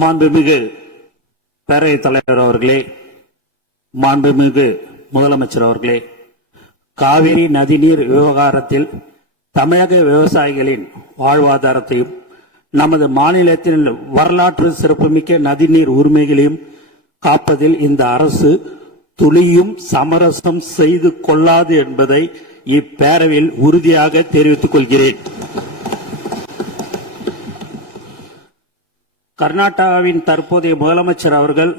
மாண்புமிகு பேரவைத் தலைவர் அவர்களே, மாண்புமிகு முதலமைச்சர் அவர்களே, காவிரி நதிநீர் விவகாரத்தில் தமிழக விவசாயிகளின் வாழ்வாதாரத்தையும் நமது மாநிலத்தின் வரலாற்று சிறப்புமிக்க நதிநீர் உரிமைகளையும் காப்பதில் இந்த அரசு துளியும் சமரசம் செய்து கொள்ளாது என்பதை இப்பேரவையில் உறுதியாக தெரிவித்துக் கொள்கிறேன். கர்நாடகாவின் தற்போதைய முதலமைச்சர் அவர்கள்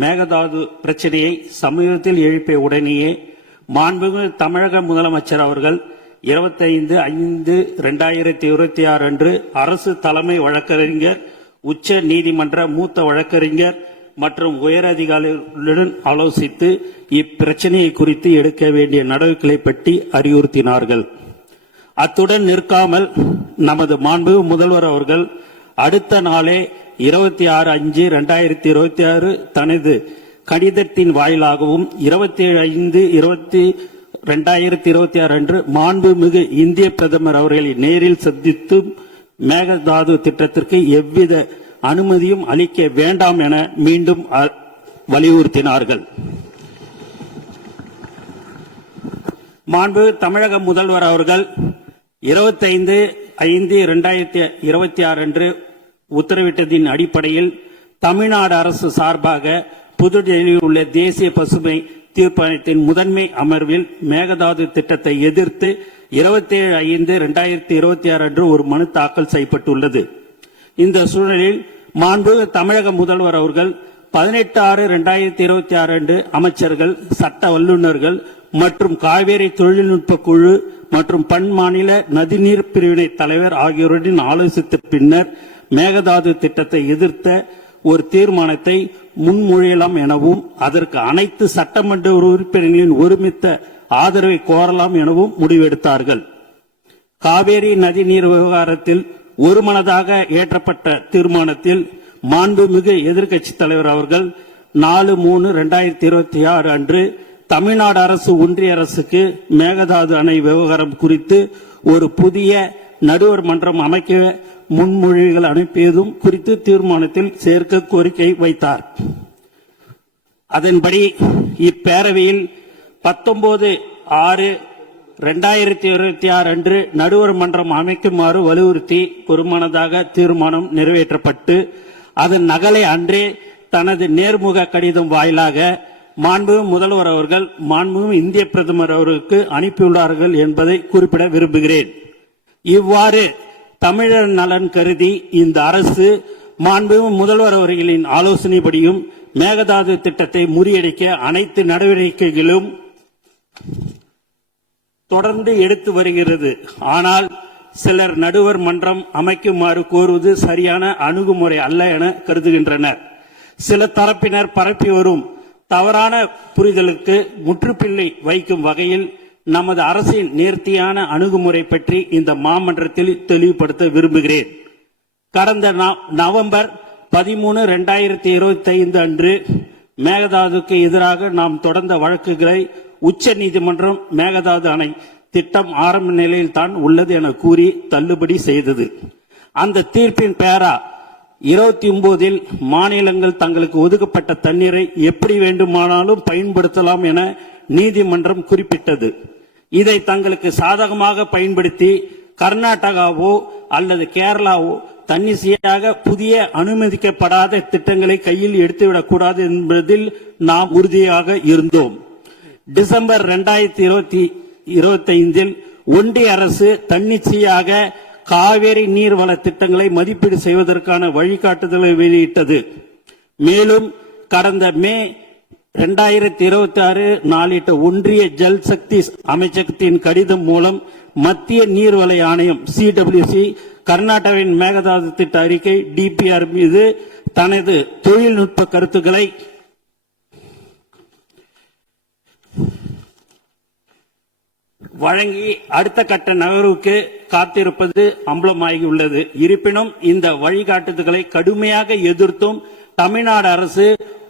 மேகதாது பிரச்சனையை சமீபத்தில் எழுப்பிய உடனேயே மாண்புமிகு தமிழக முதலமைச்சர் அவர்கள் 25/5/2026 அன்று அரசு தலைமை வழக்கறிஞர், உச்ச நீதிமன்ற மூத்த வழக்கறிஞர் மற்றும் உயரதிகாரிகளுடன் ஆலோசித்து இப்பிரச்சனையை குறித்து எடுக்க வேண்டிய நடவடிக்கைகளை பற்றி அறிவுறுத்தினார்கள். அத்துடன் நிற்காமல் நமது மாண்புமிகு முதல்வர் அவர்கள் அடுத்த நாளே 26/5/2026 தனது கடிதத்தின் வாயிலாகவும் 27/5/2026 அன்று மாண்புமிகு இந்திய பிரதமர் அவர்களை நேரில் சந்தித்து மேகதாது திட்டத்திற்கு எவ்வித அனுமதியும் அளிக்க வேண்டாம் என மீண்டும் வலியுறுத்தினார்கள். மாண்புமிகு தமிழக முதல்வர் அவர்கள் 25/5/2026 அன்று உத்தரவிட்டதின் அடிப்படையில் தமிழ்நாடு அரசு சார்பாக புதுடெல்லியில் உள்ள தேசிய பசுமை தீர்ப்பாயத்தின் முதன்மை அமர்வில் மேகதாது திட்டத்தை எதிர்த்து 27/5/2026 அன்று ஒரு மனு தாக்கல் செய்யப்பட்டுள்ளது. இந்த சூழலில் மாண்புமிகு தமிழக முதல்வர் அவர்கள் 18/6/2026 அன்று அமைச்சர்கள், சட்ட வல்லுநர்கள் மற்றும் காவேரி தொழில்நுட்ப குழு மற்றும் பன்மாநில நதிநீர் பிரிவினை தலைவர் ஆகியோருடன் ஆலோசித்த பின்னர் மேகதாது திட்டத்தை எதிர்த்த ஒரு தீர்மானத்தை முன்மொழியலாம் எனவும் அதற்கு அனைத்து சட்டமன்ற உறுப்பினர்களின் ஒருமித்த ஆதரவை கோரலாம் எனவும் முடிவெடுத்தார்கள். காவேரி நதிநீர் விவகாரத்தில் ஒருமனதாக ஏற்றப்பட்ட தீர்மானத்தில் மாண்புமிகு எதிர்க்கட்சித் தலைவர் அவர்கள் 4/3/2026 அன்று தமிழ்நாடு அரசு ஒன்றிய அரசுக்கு மேகதாது அணை விவகாரம் குறித்து ஒரு புதிய நடுவர் மன்றம் அமைக்க முன்மொழிகள் அனுப்பியதும் குறித்து தீர்மானத்தில் சேர்க்க கோரிக்கை வைத்தார். அதன்படி இப்பேரவையில் 19/6/2026 அன்று நடுவர் மன்றம் அமைக்குமாறு வலியுறுத்தி ஒருமனதாக தீர்மானம் நிறைவேற்றப்பட்டு அதன் நகலை அன்றே தனது நேர்முக கடிதம் வாயிலாக மாண்புமிகு முதல்வர் அவர்கள் மாண்புமிகு இந்திய பிரதமர் அவருக்கு அனுப்பியுள்ளார்கள் என்பதை குறிப்பிட விரும்புகிறேன். இவ்வாறு தமிழர் நலன் கருதி இந்த அரசு மாண்புமிகு முதல்வர் அவர்களின் ஆலோசனைப்படியும் மேகதாது திட்டத்தை முறியடிக்க அனைத்து நடவடிக்கைகளும் தொடர்ந்து எடுத்து வருகிறது. ஆனால் சிலர் நடுவர் மன்றம் அமைக்குமாறு கோருவது சரியான அணுகுமுறை அல்ல என கருதுகின்றனர். சில தரப்பினர் பரப்பி வரும் தவறான புரிதலுக்கு முற்றுப்புள்ளி வைக்கும் வகையில் நமது அரசின் நேர்த்தியான அணுகுமுறை பற்றி இந்த மாமன்றத்தில் தெளிவுபடுத்த விரும்புகிறேன். கடந்த நவம்பர் 13/2025 அன்று மேகதாதுக்கு எதிராக நாம் தொடர்ந்த வழக்குகளை உச்ச நீதிமன்றம் மேகதாது அணை திட்டம் ஆரம்ப நிலையில் தான் உள்ளது என கூறி தள்ளுபடி செய்தது. அந்த தீர்ப்பின் பேரா 29 மாநிலங்கள் தங்களுக்கு ஒதுக்கப்பட்ட தண்ணீரை எப்படி வேண்டுமானாலும் பயன்படுத்தலாம் என நீதிமன்றம் குறிப்பிட்டது. இதை தங்களுக்கு சாதகமாக பயன்படுத்தி கர்நாடகாவோ அல்லது கேரளாவோ தன்னிச்சையாக புதிய அனுமதிக்கப்படாத திட்டங்களை கையில் எடுத்துவிடக் கூடாது என்பதில் நாம் உறுதியாக இருந்தோம். டிசம்பர் 2025 ஒன்றிய அரசு தன்னிச்சையாக காவேரி நீர்வள திட்டங்களை மதிப்பீடு செய்வதற்கான வழிகாட்டுதலை வெளியிட்டது. மேலும் கடந்த மே 2026 நாளிட்ட ஒன்றிய ஜல் சக்தி அமைச்சகத்தின் கடிதம் மூலம் மத்திய நீர்வள ஆணையம் CWC கர்நாடகாவின் மேகதாது திட்ட அறிக்கை DPR மீது தனது தொழில்நுட்ப கருத்துக்களை வழங்கி அடுத்த கட்ட நகர்வுக்கு காத்திருப்பது அம்பலமாகியுள்ளது. இருப்பினும் இந்த வழிகாட்டுதல்களை கடுமையாக எதிர்த்தும் தமிழ்நாடு அரசு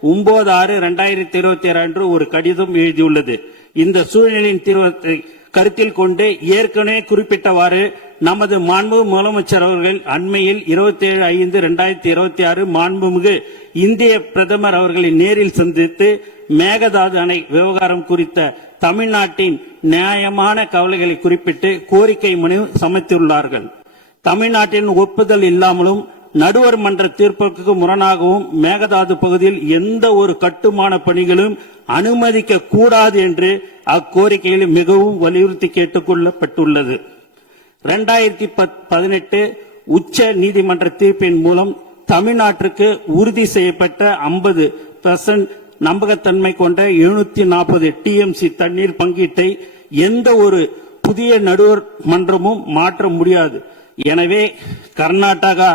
9/6/2026 அன்று ஒரு கடிதம் எழுதியுள்ளது. இந்த சூழ்நிலையின் தீர்வை கருத்தில் கொண்டு ஏற்கனவே குறிப்பிட்டவாறு நமது மாண்புமிகு முதலமைச்சர் அவர்கள் அண்மையில் 27/5/2026 மாண்புமிகு இந்திய பிரதமர் அவர்களை நேரில் சந்தித்து மேகதாது அணை விவகாரம் குறித்த தமிழ்நாட்டின் நியாயமான கவலைகளை குறிப்பிட்டு கோரிக்கை மனு சமர்ப்பித்துள்ளார்கள். தமிழ்நாட்டின் ஒப்புதல் இல்லாமலும் நடுவர் மன்ற தீர்ப்புக்கு முரணாகவும் மேகதாது பகுதியில் எந்த ஒரு கட்டுமான பணிகளும் அனுமதிக்க கூடாது என்று அக்கோரிக்கையில் மிகவும் வலியுறுத்தி கேட்டுக் கொள்ளப்பட்டுள்ளது. 2018 உச்ச நீதிமன்ற தீர்ப்பின் மூலம் தமிழ்நாட்டிற்கு உறுதி செய்யப்பட்ட 50% நம்பகத்தன்மை கொண்ட 740 TMC தண்ணீர் பங்கீட்டை எந்த ஒரு புதிய நடுவர் மன்றமும் மாற்ற முடியாது. எனவே கர்நாடகா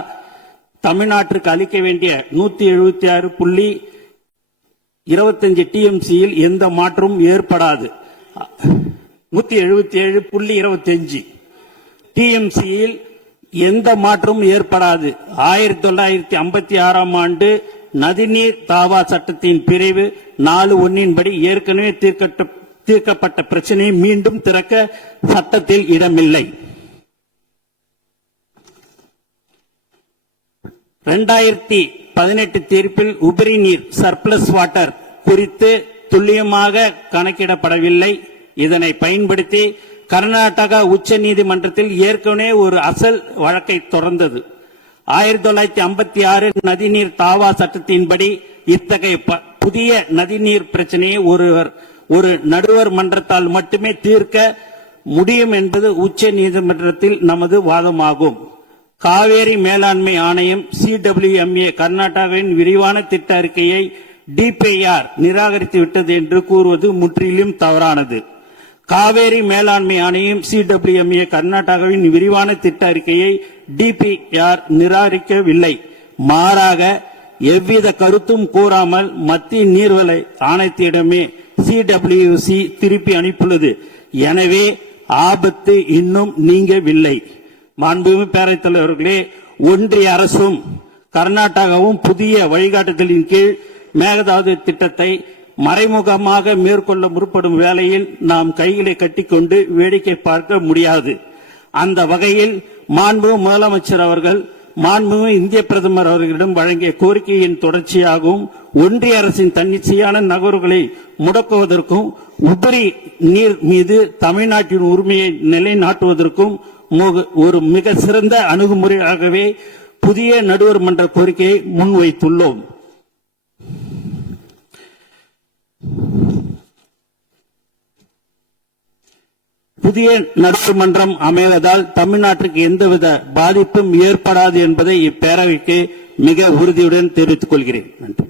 தமிழ்நாட்டிற்கு அளிக்க வேண்டிய 176.25 TMCயில் எந்த மாற்றமும் ஏற்படாது. 177.25 TMCயில் எந்த மாற்றமும் ஏற்படாது. 1956ஆம் ஆண்டு நதிநீர் தாவா சட்டத்தின் பிரிவு 4(1) படி ஏற்கனவே தீர்க்கப்பட்ட பிரச்சனையை மீண்டும் திறக்க சட்டத்தில் இடமில்லை. 2018 தீர்ப்பில் உபரி நீர் சர்ப்ளஸ் வாட்டர் குறித்து துல்லியமாக கணக்கிடப்படவில்லை. இதனை பயன்படுத்தி கர்நாடகா உச்ச நீதிமன்றத்தில் ஏற்கனவே ஒரு அசல் வழக்கை தொடர்ந்தது. 1956 நதிநீர் தாவா சட்டத்தின்படி இத்தகைய புதிய நதிநீர் பிரச்சனையை ஒரு நடுவர் மன்றத்தால் மட்டுமே தீர்க்க முடியும் என்பது உச்ச நீதிமன்றத்தில் நமது வாதமாகும். காவேரி மேலாண்மை ஆணையம் CWMA கர்நாடகாவின் விரிவான திட்ட அறிக்கையை DPR நிராகரித்து விட்டது என்று கூறுவது முற்றிலும் தவறானது. காவேரி மேலாண்மை ஆணையம் CWMA கர்நாடகாவின் விரிவான திட்ட அறிக்கையை DPR நிராகரிக்கவில்லை. மாறாக எவ்வித கருத்தும் கூறாமல் மத்திய நீர்வள ஆணையத்திடமே CWC திருப்பி அனுப்பியுள்ளது. எனவே ஆபத்து இன்னும் நீங்கவில்லை. மாண்புமிகு பேரவைத் தலைவர்களே, ஒன்றிய அரசும் கர்நாடகாவும் புதிய வழிகாட்டுதலின் கீழ் மேகதாது திட்டத்தை மறைமுகமாக மேற்கொள்ள முற்படும் வேளையில் நாம் கைகளை கட்டிக்கொண்டு வேடிக்கை பார்க்க முடியாது. அந்த வகையில் மாண்புமிகு முதலமைச்சர் அவர்கள் மாண்புமிகு இந்திய பிரதமர் அவர்களிடம் வழங்கிய கோரிக்கையின் தொடர்ச்சியாகவும் ஒன்றிய அரசின் தன்னிச்சையான நகர்வுகளை முடக்குவதற்கும் உபரி நீர் மீது தமிழ்நாட்டின் உரிமையை நிலைநாட்டுவதற்கும் ஒரு மிக சிறந்த அணுகுமுறையாகவே புதிய நடுவர் மன்ற கோரிக்கையை முன்வைத்துள்ளோம். புதிய நடுவர் மன்றம் அமைவதால் தமிழ்நாட்டிற்கு எந்தவித பாதிப்பும் ஏற்படாது என்பதை இப்பேரவைக்கு மிக உறுதியுடன் தெரிவித்துக் கொள்கிறேன். நன்றி.